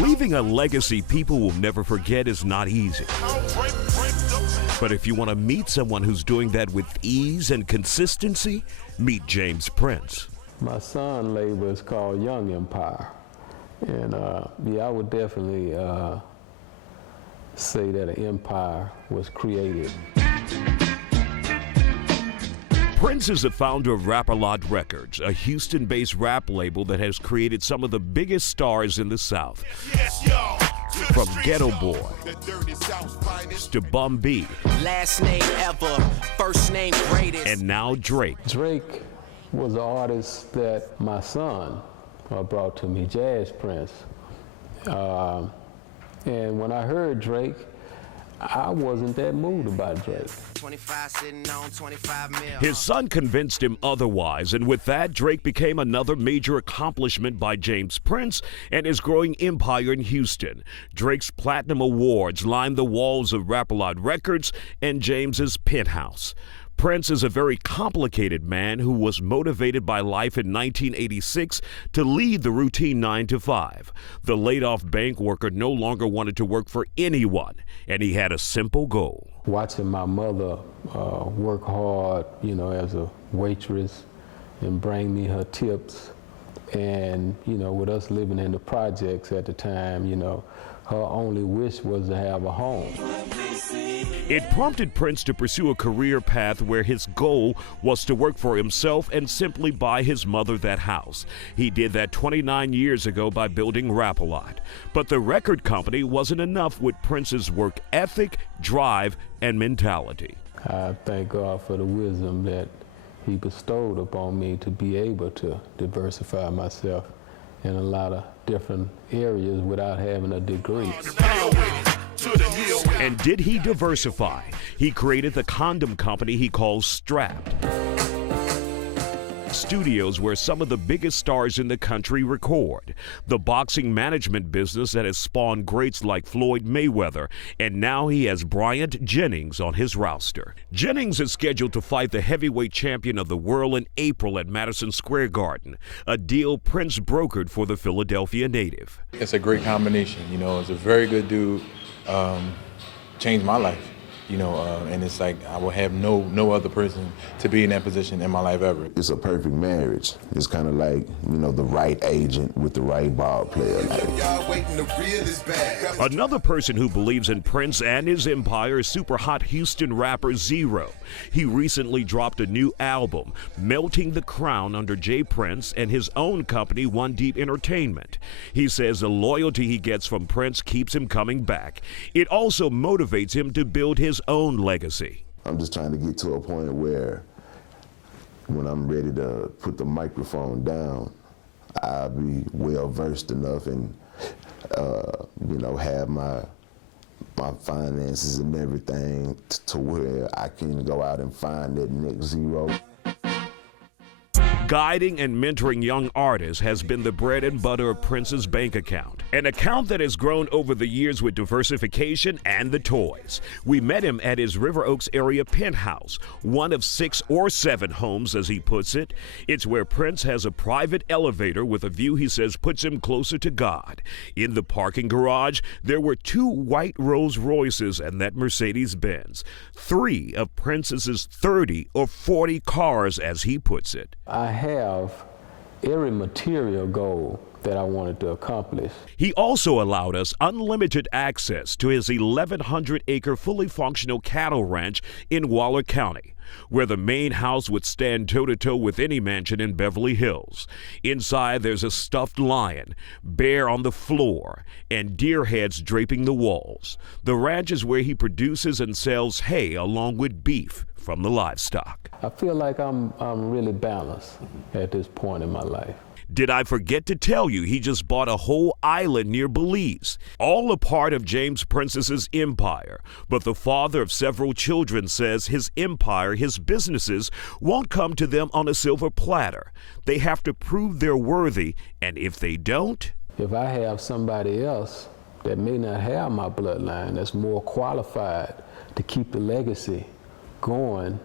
Leaving a legacy people will never forget is not easy. But if you want to meet someone who's doing that with ease and consistency, meet James Prince. My son label is called Young Empire. And yeah, I would definitely say that an empire was created. Prince is the founder of Rap-A-Lot Records, a Houston-based rap label that has created some of the biggest stars in the South. From Ghetto Boy to Bum B, last name ever, first name greatest, and now Drake. Drake was an artist that my son brought to me, Jazz Prince. And when I heard Drake, I wasn't that moved about Drake. 25 sitting on 25 mil. His son convinced him otherwise, and with that, Drake became another major accomplishment by James Prince and his growing empire in Houston. Drake's Platinum Awards lined the walls of Rap-A-Lot Records and James's penthouse. Prince is a very complicated man who was motivated by life in 1986 to lead the routine 9-to-5. The laid-off bank worker no longer wanted to work for anyone, and he had a simple goal. Watching my mother work hard, you know, as a waitress and bring me her tips. And, you know, with us living in the projects at the time, you know, her only wish was to have a home. It prompted Prince to pursue a career path where his goal was to work for himself and simply buy his mother that house. He did that 29 years ago by building Rap-A-Lot. But the record company wasn't enough with Prince's work ethic, drive, and mentality. I thank God for the wisdom that he bestowed upon me to be able to diversify myself in a lot of different areas without having a degree. And did he diversify? He created the condom company he calls Strapped. Studios where some of the biggest stars in the country record. The boxing management business that has spawned greats like Floyd Mayweather, and now he has Bryant Jennings on his roster. Jennings is scheduled to fight the heavyweight champion of the world in April at Madison Square Garden, a deal Prince brokered for the Philadelphia native. It's a great combination, you know, it's a very good dude, changed my life. You know, and it's like I will have no other person to be in that position in my life ever. It's a perfect marriage. It's kind of like, you know, the right agent with the right ball player. Another person who believes in Prince and his empire is super hot Houston rapper Zero. He recently dropped a new album, Melting the Crown, under J. Prince and his own company, One Deep Entertainment. He says the loyalty he gets from Prince keeps him coming back. It also motivates him to build his own legacy. I'm just trying to get to a point where when I'm ready to put the microphone down, I'll be well versed enough and you know, have my finances and everything to where I can go out and find that next Zero. Guiding and mentoring young artists has been the bread and butter of Prince's bank account, an account that has grown over the years with diversification and the toys. We met him at his River Oaks area penthouse, one of 6 or 7 homes, as he puts it. It's where Prince has a private elevator with a view he says puts him closer to God. In the parking garage, there were 2 white Rolls Royces and that Mercedes-Benz, 3 of Prince's 30 or 40 cars, as he puts it. I have every material goal that I wanted to accomplish. He also allowed us unlimited access to his 1,100-acre fully functional cattle ranch in Waller County, where the main house would stand toe-to-toe with any mansion in Beverly Hills. Inside, there's a stuffed lion, bear on the floor, and deer heads draping the walls. The ranch is where he produces and sells hay along with beef from the livestock. I feel like I'm really balanced at this point in my life. Did I forget to tell you he just bought a whole island near Belize? All a part of James Prince's empire. But the father of several children says his empire, his businesses, won't come to them on a silver platter. They have to prove they're worthy, and if they don't... If I have somebody else that may not have my bloodline that's more qualified to keep the legacy going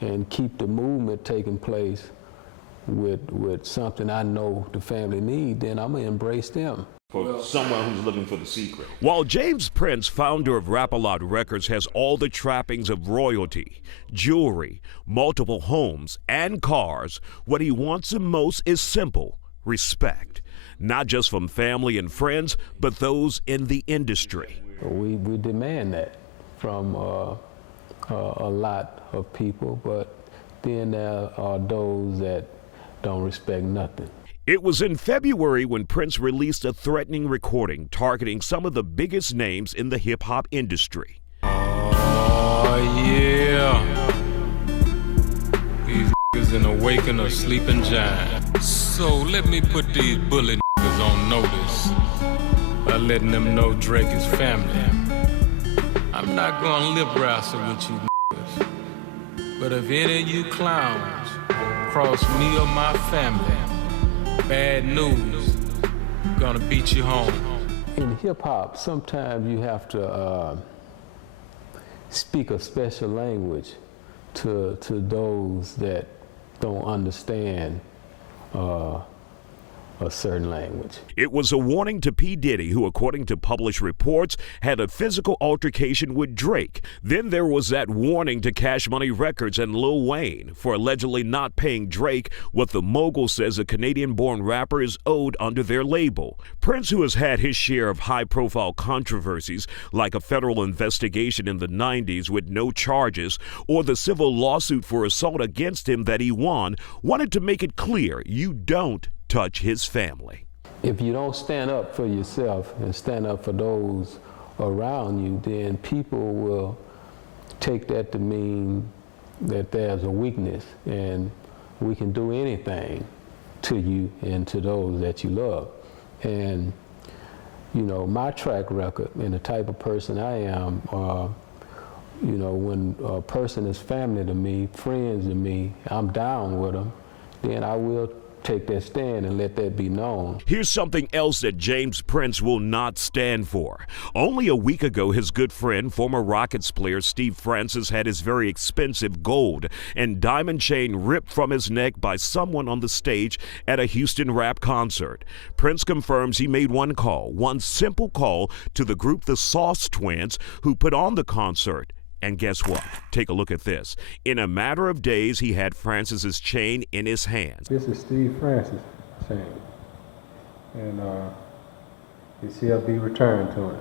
and keep the movement taking place with something I know the family need, then I'm gonna embrace them. For someone who's looking for the secret. While James Prince, founder of Rap-A-Lot Records, has all the trappings of royalty, jewelry, multiple homes, and cars, what he wants the most is simple: respect. Not just from family and friends, but those in the industry. We demand that from a lot of people, but then there are those that don't respect nothing. It was in February when Prince released a threatening recording targeting some of the biggest names in the hip-hop industry. Oh, yeah. These niggas in a waking or sleeping giant. So let me put these bully niggas on notice by letting them know Drake is family. I'm not gonna lip wrestle with you niggas, but if any of you clowns cross me or my family, bad news, gonna beat you home. In hip-hop, sometimes you have to speak a special language to those that don't understand a certain language. It was a warning to P. Diddy, who, according to published reports, had a physical altercation with Drake. Then there was that warning to Cash Money Records and Lil Wayne for allegedly not paying Drake what the mogul says a Canadian-born rapper is owed under their label. Prince, who has had his share of high-profile controversies, like a federal investigation in the 90s with no charges, or the civil lawsuit for assault against him that he won, wanted to make it clear you don't touch his family. If you don't stand up for yourself and stand up for those around you, then people will take that to mean that there's a weakness and we can do anything to you and to those that you love. And, you know, my track record and the type of person I am, you know, when a person is family to me, friends to me, I'm down with them, then I will take that stand and let that be known. Here's something else that James Prince will not stand for. Only a week ago, his good friend, former Rockets player Steve Francis, had his very expensive gold and diamond chain ripped from his neck by someone on the stage at a Houston rap concert. Prince confirms he made one simple call to the group the Sauce Twins, who put on the concert. And guess what? Take a look at this. In a matter of days, he had Francis's chain in his hands. This is Steve Francis' chain, and it shall be returned to him.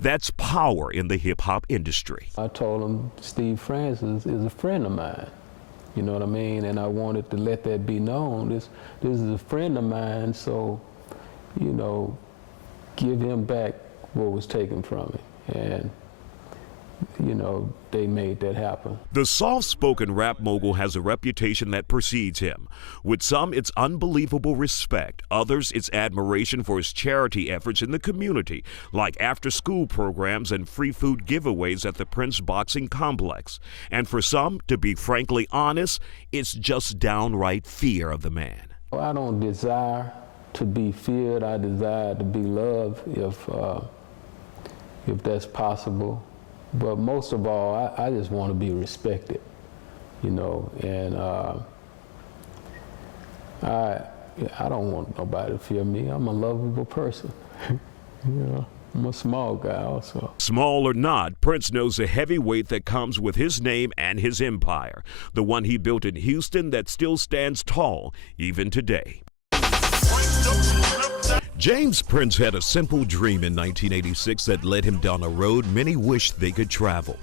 That's power in the hip-hop industry. I told him Steve Francis is a friend of mine, you know what I mean? And I wanted to let that be known. This is a friend of mine, so, you know, give him back what was taken from him. And you know, they made that happen. The soft-spoken rap mogul has a reputation that precedes him. With some, it's unbelievable respect. Others, it's admiration for his charity efforts in the community, like after-school programs and free food giveaways at the Prince Boxing Complex. And for some, to be frankly honest, it's just downright fear of the man. I don't desire to be feared. I desire to be loved if that's possible. But most of all, I just want to be respected, you know, and I don't want nobody to fear me. I'm a lovable person, you know. I'm a small guy also. Small or not, Prince knows the heavy weight that comes with his name and his empire, the one he built in Houston that still stands tall even today. James Prince had a simple dream in 1986 that led him down a road many wished they could travel.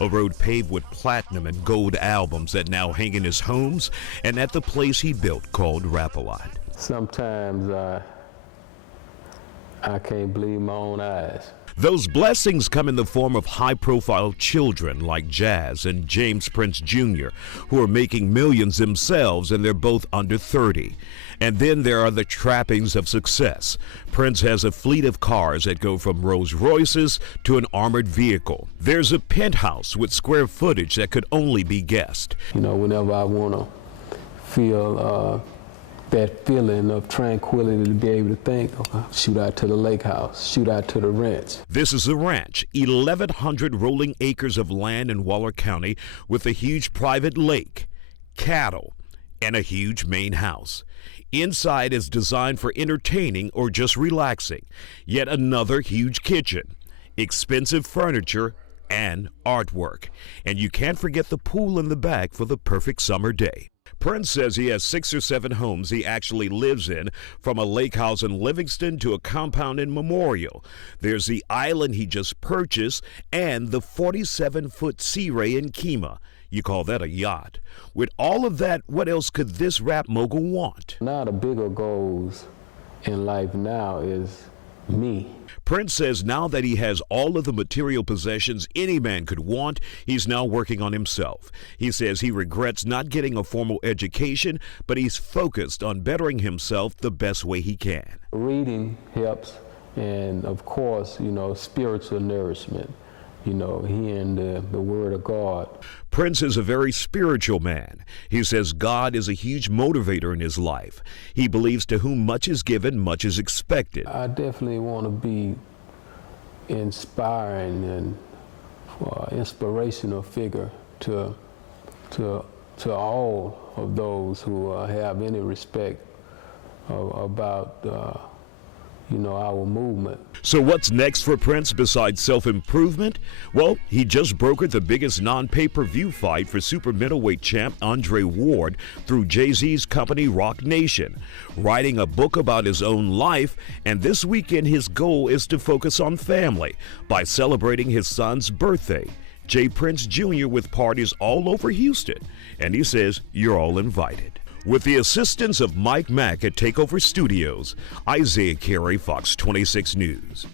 A road paved with platinum and gold albums that now hang in his homes and at the place he built called Rap-A-Lot. Sometimes I can't believe my own eyes. Those blessings come in the form of high-profile children like Jazz and James Prince Jr., who are making millions themselves, and they're both under 30. And then there are the trappings of success. Prince has a fleet of cars that go from Rolls Royces to an armored vehicle. There's a penthouse with square footage that could only be guessed. You know, whenever I want to feel that feeling of tranquility to be able to think, okay, shoot out to the lake house, shoot out to the ranch. This is the ranch, 1,100 rolling acres of land in Waller County with a huge private lake, cattle, and a huge main house. Inside is designed for entertaining or just relaxing. Yet another huge kitchen, expensive furniture, and artwork. And you can't forget the pool in the back for the perfect summer day. Prince says he has 6 or 7 homes he actually lives in, from a lake house in Livingston to a compound in Memorial. There's the island he just purchased and the 47-foot Sea Ray in Kemah. You call that a yacht. With all of that, what else could this rap mogul want? Now the bigger goals in life now is me. Prince says now that he has all of the material possessions any man could want, he's now working on himself. He says he regrets not getting a formal education, but he's focused on bettering himself the best way he can. Reading helps, and of course, spiritual nourishment. Hearing the word of God. Prince is a very spiritual man. He says God is a huge motivator in his life. He believes to whom much is given, much is expected. I definitely want to be inspiring and inspirational figure to all of those who have any respect about our movement. So what's next for Prince besides self-improvement? Well, he just brokered the biggest non-pay-per-view fight for super middleweight champ Andre Ward through Jay-Z's company Rock Nation, writing a book about his own life, and this weekend his goal is to focus on family by celebrating his son's birthday. J. Prince Jr. with parties all over Houston, and he says you're all invited. With the assistance of Mike Mack at Takeover Studios, Isaiah Carey, Fox 26 News.